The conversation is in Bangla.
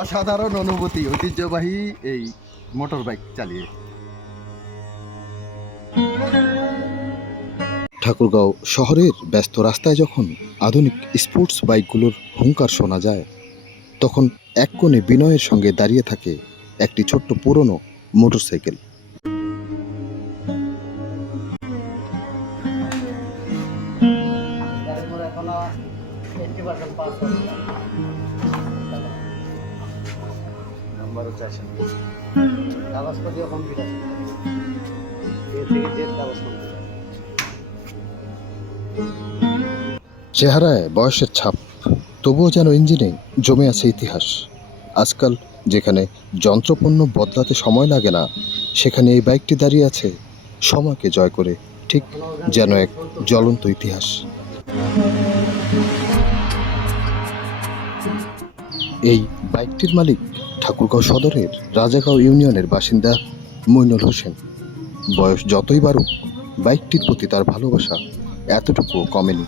অসাধারণ অনুভূতি ঐতিহ্যবাহী এই মোটর বাইক চালিয়ে। ঠাকুরগাঁও শহরের ব্যস্ত রাস্তায় যখন আধুনিক স্পোর্টস বাইকগুলোর হুঙ্কার শোনা যায়, তখন এক কোণে বিনয়ের সঙ্গে দাঁড়িয়ে থাকে একটি ছোট্ট পুরনো মোটরসাইকেল। চেহারায় বয়সের ছাপ, তবুও যেন ইঞ্জিনে জমে আছে ইতিহাস। আজকাল যেখানে যন্ত্রপণ্য বদলাতে সময় লাগে না, সেখানে এই বাইকটি দাঁড়িয়ে আছে সময়কে জয় করে, ঠিক যেন এক জ্বলন্ত ইতিহাস। এই বাইকটির মালিক ঠাকুরগাঁও সদরের রাজাগাঁও ইউনিয়নের বাসিন্দা মইনুল হোসেন। বয়স যতই বাড়ুক, বাইকটির প্রতি তার ভালোবাসা এতটুকুও কমেনি।